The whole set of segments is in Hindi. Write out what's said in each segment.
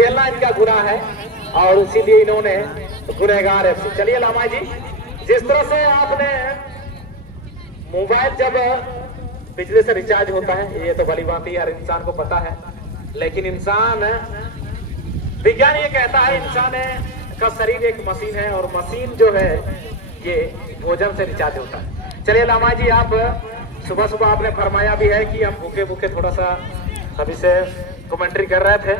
खेलना इनका गुनाह है और इसीलिए इन्होंने गुनहगार FC। चलिए लामा जी, जिस तरह से आपने मोबाइल जब बिजली से रिचार्ज होता है, ये तो भली बात ही हर इंसान को पता है, लेकिन इंसान, विज्ञान ये कहता है इंसान का शरीर एक मशीन है और मशीन जो है ये भोजन से रिचार्ज होता है। चलिए लामा जी, आप सुबह सुबह आपने फरमाया भी है कि हम भूखे भूखे थोड़ा सा सभी से कमेंट्री कर रहे थे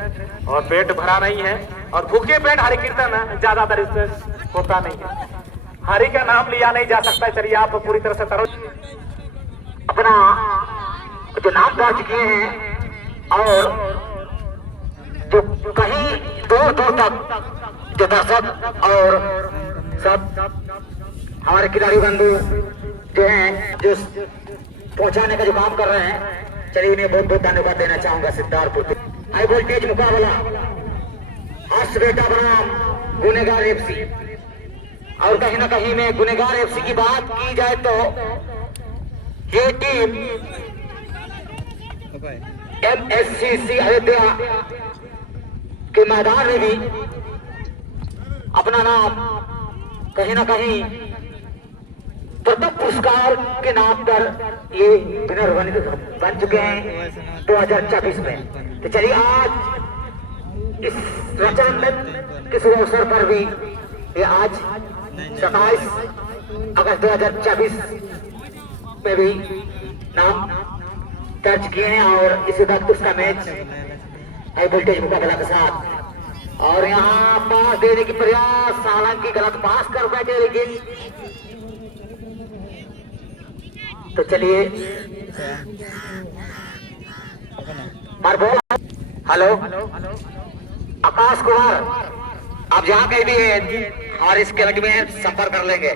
और पेट भरा नहीं है, और भूखे पेट हरि कीर्तन ज्यादातर इससे होता नहीं है, हरि का नाम लिया नहीं जा सकता। चलिए आप पूरी तरह से तरो अपना जो नाम पा चुके हैं और जो कहीं दूर दूर तक जो दर्शक और सब हमारे खिलाड़ी बंधु जो हैं, जो पहुंचाने का जो काम कर रहे हैं, चलिए उन्हें बहुत बहुत धन्यवाद देना चाहूंगा। सिद्धार्थपुर हाई वोल्टेज मुकाबला हर्ष बेटा बनाम गुनहगार FC। और कहीं ना कहीं में गुनहगार FC की बात की जाए तो ये टीम MSCC अयोध्या के मैदान में भी अपना नाम कहीं ना कहीं प्रथम पुरस्कार के नाम पर ये विनर बन चुके हैं 2024 में। तो चलिए आज इस रचनात्मक के शुभ अवसर पर भी ये आज 27 अगस्त 2024 में भी नाम दर्ज किए हैं और इसी वक्त उसका मैच हाई वोल्टेज मुकाबला के साथ, और यहाँ पास देने की प्रयास, हालांकि गलत पास कर बैठे, लेकिन तो चलिए पर बोल। हेलो आकाश कुमार, आप जहाँ कहीं भी है और इस कमेटी में संपर्क कर लेंगे।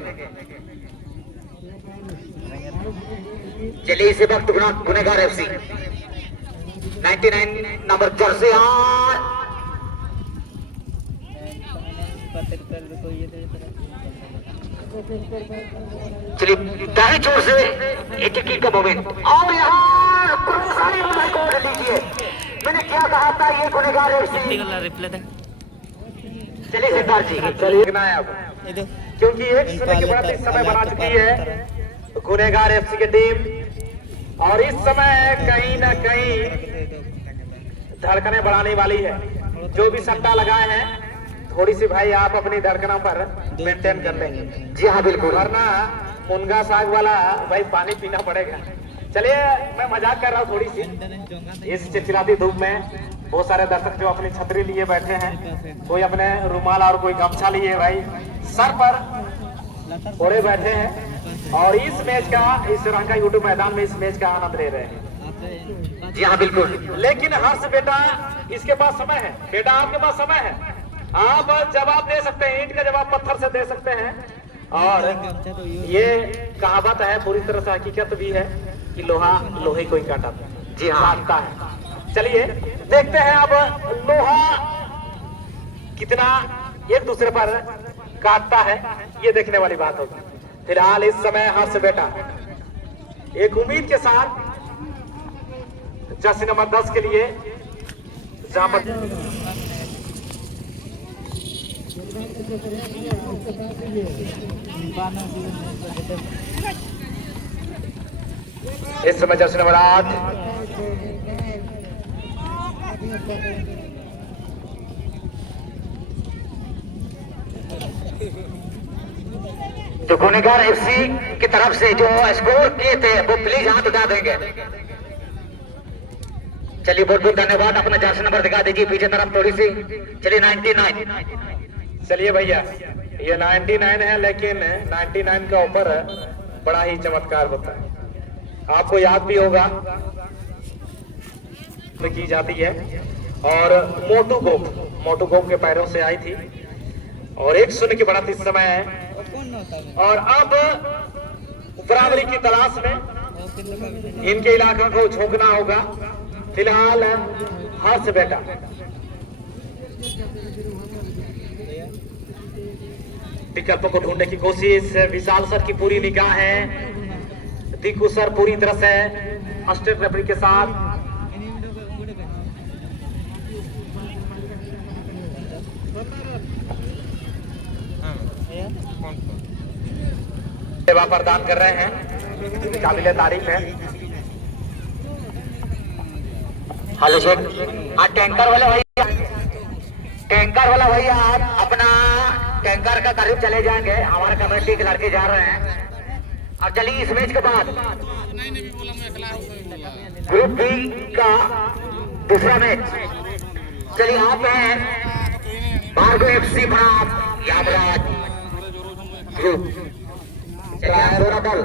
चलिए इसी वक्त गुनहगार FC 99 नंबर जर्सी चलिए दाहिनी छोर से एक एक का मोमेंट, और यहाँ लीजिए, मैंने क्या कहा था, ये गुनहगार FC। चलिए सिद्धार्थ जी, चलिए अब क्योंकि एक समय के बाद इस समय बना चुकी है गुनहगार FC की टीम, और इस समय कहीं ना कहीं धड़कनें बढ़ाने वाली है। जो भी सट्टा लगाए हैं थोड़ी सी भाई आप अपनी धड़कनों पर मेंटेन कर लेंगे। जी हाँ बिल्कुल, वरना मुनगा साग वाला भाई पानी पीना पड़ेगा। चलिए मैं मजाक कर रहा हूँ थोड़ी सी। इस चिलचिलाती धूप में बहुत सारे दर्शक जो अपनी छतरी लिए बैठे हैं, कोई अपने रुमाल और कोई गमछा लिए भाई सर पर ओढ़े बैठे हैं, और इस मैच का, इस रंग का यूट्यूब मैदान में इस मैच का आनंद ले रहे हैं। जी हाँ बिल्कुल। लेकिन हर्ष बेटा, इसके पास समय है बेटा, आपके पास समय है, आप जवाब दे सकते हैं, ईंट का जवाब पत्थर से दे सकते हैं, और ये कहावत है, पूरी तरह से हकीकत भी है कि लोहा लोहे को ही काटता है। जी हाँ, काटता है। चलिए देखते हैं अब लोहा कितना एक दूसरे पर काटता है, ये देखने वाली बात होगी। फिलहाल इस समय हर्ष बेटा एक उम्मीद के साथ जर्सी नंबर 10 के लिए, जहां पर इस समय जर्सी नंबर 8 जो गुनहगार FC की तरफ से जो स्कोर किए थे वो प्लीज हाथ उठा देंगे। चलिए बहुत बहुत धन्यवाद। अपना जर्सी नंबर दिखा दीजिए पीछे तरफ थोड़ी सी। चलिए 99। चलिए भैया, ये 99 है, लेकिन 99 का ऊपर बड़ा ही चमत्कार होता है। आपको याद भी होगा तो की जाती है, और मोटू गोप के पैरों से आई थी, और 1-0 की बढ़त इस समय है। और अब बराबरी की तलाश में इनके इलाके को झोंकना होगा। फिलहाल हर्ष बेटा विकल्पों को ढूंढने की कोशिश, विशाल सर की पूरी निगाह है, दिकू सर पूरी तरह से अस्टेट रेफरी के साथ। सेवा प्रदान कर रहे हैं, काबिल तारीफ है। हेलो सर, टैंकर वाले भैया, टैंकर वाला भैया आप अपना टैंकर का करीब चले जाएंगे। हमारे कमेटी के लड़के जा रहे हैं। और चलिए इस मैच के बाद ग्रुप बी का दूसरा मैच। चलिए आप हैं भार्गव एफसी बनाम यामराज ग्रुप। दोनों दल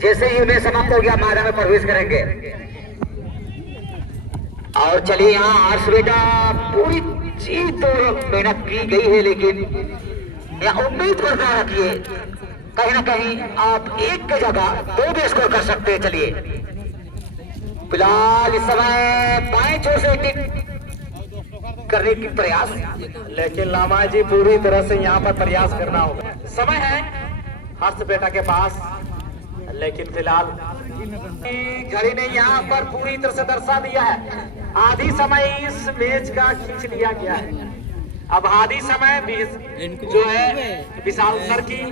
जैसे ही मैच समाप्त हो गया मैदान में प्रवेश करेंगे। और चलिए यहाँ आर्स बेटा पूरी चीज तो मेहनत की गई है, लेकिन यहाँ उम्मीद बरकरार रखिए, कहीं ना कहीं आप एक की जगह दो भी स्कोर कर सकते हैं। चलिए फिलहाल इस समय बाएं छोर से करने की प्रयास, लेकिन लामा जी पूरी तरह से यहाँ पर प्रयास करना होगा। समय है हर्ष बेटा के पास, लेकिन फिलहाल घड़ी ने यहाँ पर पूरी तरह से दर्शा दिया है। आधी समय इस मैच का खींच लिया गया है। अब आधी समय जो है विशाल सर की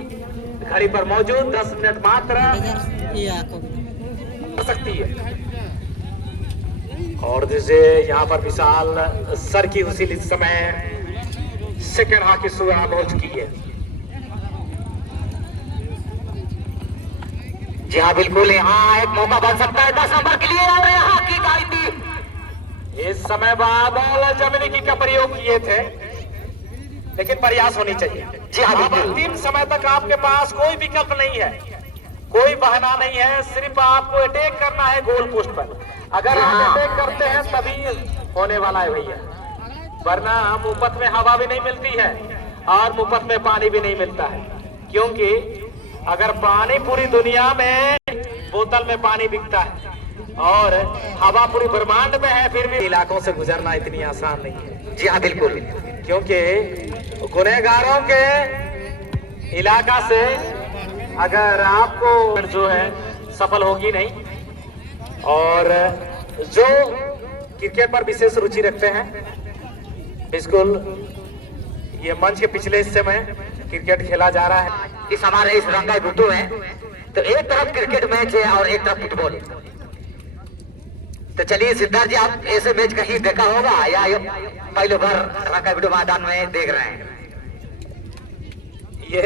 घड़ी पर मौजूद 10 मिनट मात्र हो सकती है। और जैसे यहाँ पर विशाल सर की उसी इस समय सेकेंड हाफ की शुरुआत हो चुकी है। जी हाँ बिल्कुल, यहाँ एक मौका बन सकता है 10 नंबर के लिए। और यहाँ की गायती इस समय बादल जमीनी का प्रयोग किए थे, लेकिन प्रयास होनी चाहिए। जी हाँ बिल्कुल, अंतिम समय तक आपके पास कोई विकल्प नहीं है, कोई बहाना नहीं है, सिर्फ आपको अटैक करना है गोल पोस्ट पर। अगर आप अटैक करते हैं तभी होने वाला है भैया, वरना मुफ्त में हवा भी नहीं मिलती है और मुफ्त में पानी भी नहीं मिलता है। क्योंकि अगर पानी पूरी दुनिया में बोतल में पानी बिकता है और हवा पूरी ब्रह्मांड में है, फिर भी इलाकों से गुजरना इतनी आसान नहीं है। जी हाँ बिल्कुल, क्योंकि गुनहगारों के इलाका से अगर आपको जो है सफल होगी नहीं। और जो क्रिकेट पर विशेष रुचि रखते हैं, बिल्कुल ये मंच के पिछले हिस्से में क्रिकेट खेला जा रहा है। इस हमारे इस रंगाई बुट्टू है तो एक तरफ क्रिकेट मैच है और एक तरफ फुटबॉल। तो चलिए सिद्धार्थ जी, आप ऐसे मैच कहीं देखा होगा या ये पहले बार रंगाई बुट्टू मैदान में देख रहे हैं? ये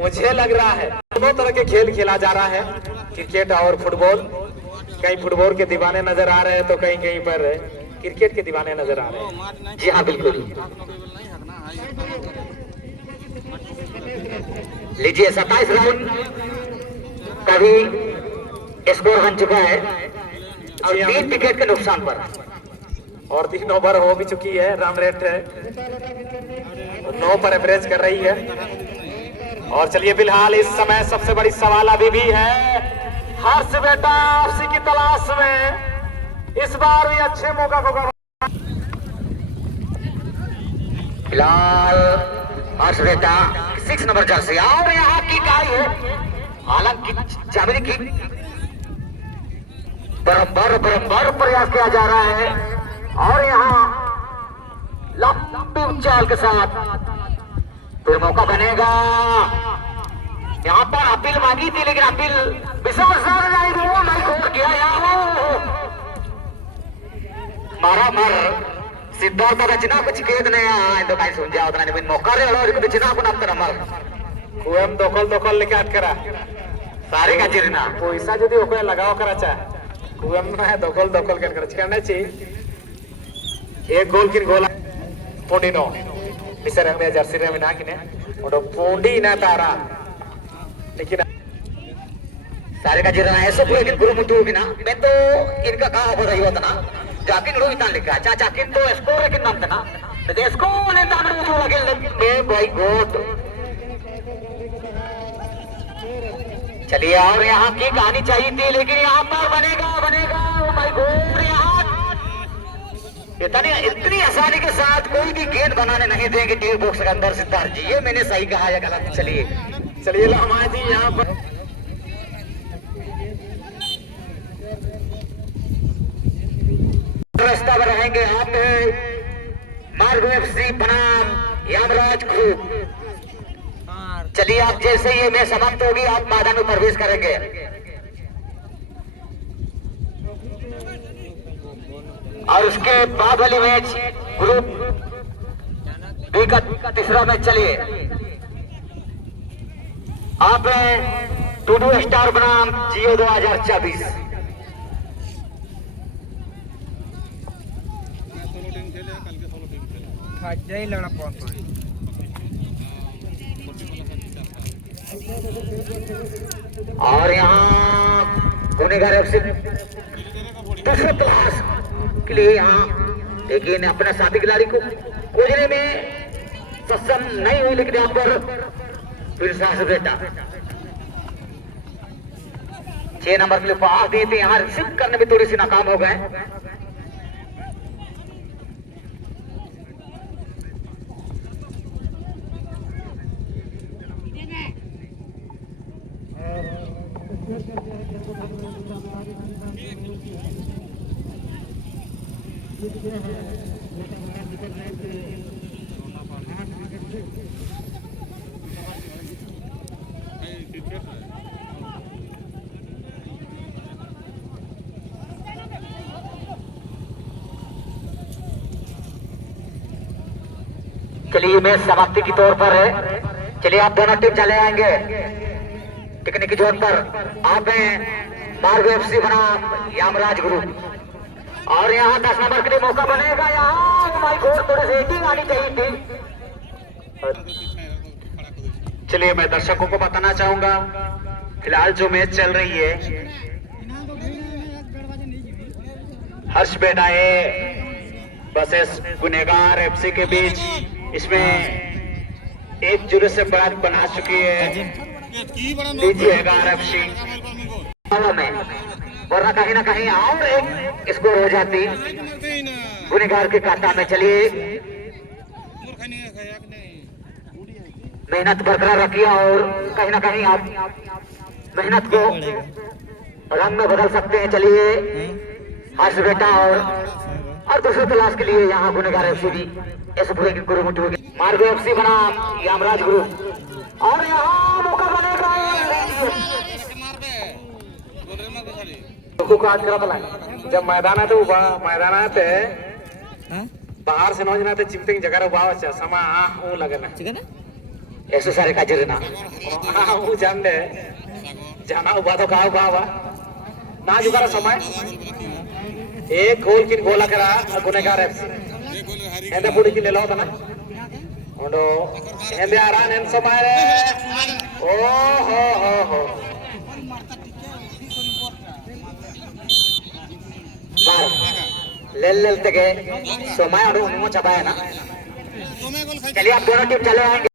मुझे लग रहा है दोनों तरह के खेल खेला जा रहा है, क्रिकेट और फुटबॉल। कहीं फुटबॉल के दीवाने नजर आ रहे हैं तो कहीं कहीं पर क्रिकेट के दीवाने नजर आ रहे हैं। जी हाँ बिल्कुल, लीजिए 27 राउंड का भी स्कोर बन चुका है और 3 विकेट के नुकसान पर, और 3 ओवर हो भी चुकी है। रन रेट 9 पर एवरेज कर रही है। और चलिए फिलहाल इस समय सबसे बड़ी सवाल अभी भी है, हर्ष बेटा उसी की तलाश में इस बार भी अच्छे मौका को। फिलहाल हर्ष बेटा 6 नंबर जर्सी और यहाँ की गाय है, हालांकि जमीन की बराबर प्रयास किया जा रहा है। और यहाँ लंबी चाल के साथ फिर मौका बनेगा। यहाँ पर अपील मांगी थी, लेकिन अपील मारा मार सिद्धार्थ रचना कुछ खेद नहीं तो कहीं सुन जाओ नहीं मौका रे और रचना को नाम मर कुएम दोकल लेके अट करा सारे का चिरना पैसा यदि ओकरे लगाओ करा चाहे कुएम में दोकल करने चाहिए। एक गोल किन गोल पोंडिनो मिसर में जर्सी रे में ना किने और पोंडी ना तारा, लेकिन सारे का चिरना ऐसे पूरे गुरु मुतु बिना मैं तो इनका कहा हो रही होता ना जाकिन रो इतना लिखा चाचा किन तो स्कोर के नाम था तो स्कोर ने दान मुतु लगे मैं भाई गॉड। चलिए और यहाँ की कहानी चाहिए थी, लेकिन यहाँ पर बनेगा ओ माय गॉड। यहाँ इतनी आसानी के साथ कोई भी गेंद बनाने नहीं देंगे टीर बॉक्स के अंदर सिद्धार्थ जी, ये मैंने सही कहा या गलत? चलिए लामा जी यहाँ पर रास्ता पर रहेंगे आप मार्ग एफसी बनाम यामराज ग्रुप। चलिए आप जैसे ये मैच समाप्त होगी आप मैदान में प्रवेश करेंगे। और उसके बाद वाली मैच ग्रुप बी का तीसरा मैच। चलिए आप टूडू स्टार बनाम जियो 2024। और यहाँ गुनेगार एफसी दूसरा क्लास के लिए यहाँ, लेकिन अपने साथी खिलाड़ी को खोजने में सक्षम नहीं हुई, लेकिन यहाँ पर फिर साहस बेटा 6 नंबर के लिए पास दिए थे, यहाँ रिसीव करने में थोड़ी सी नाकाम हो गए। चलिए मैच समाप्ति की तौर पर है। चलिए आप दोनों टीम चले आएंगे टेक्निक जोन पर। आप हैं मार्गो एफसी बनाम यामराज ग्रुप। और यहाँ 10 नंबर के लिए मौका बनेगा। यहाँ हमारी घोर थोड़ी सी रेटिंग आनी चाहिए थी। चलिए मैं दर्शकों को बताना चाहूंगा फिलहाल जो मैच चल रही है हर्ष बेटा है वर्सेस गुनेगार एफसी के बीच। इसमें एक जुड़े से बात बना चुकी है गुनेगार एफसी में, वरना कहीं ना कहीं और एक स्कोर हो जाती गुनेगार के खाता में। चलिए मेहनत बरकरार रखिए और कहीं ना कहीं आप मेहनत को रंग में बदल सकते हैं। चलिए हर्ष बेटा और दूसरे तलाश के लिए यहाँ गुनेगार एफसी भी ऐसे पूरे की गुरुमुठी होगी। मार्गो एफसी बनाम यामराज ग्रुप। और यहाँ मौका बनेगा जब मैदान आते मैदान आते बाहर से नौजना ते चिमटिंग जगह उभा समा ऊ लगना ऐसे सारे का जरना ऊ जान दे जाना उभा तो का उभा ना जुगारा समय एक गोल किन गोला करा गुनेगार एफसी एंदे पुडी की ले लो तना ओंडो एंदे आरान एन समय रे ओ हो लेल तेगे समय और चबाया ना। चलिए आप दोनों टीम चले आएंगे।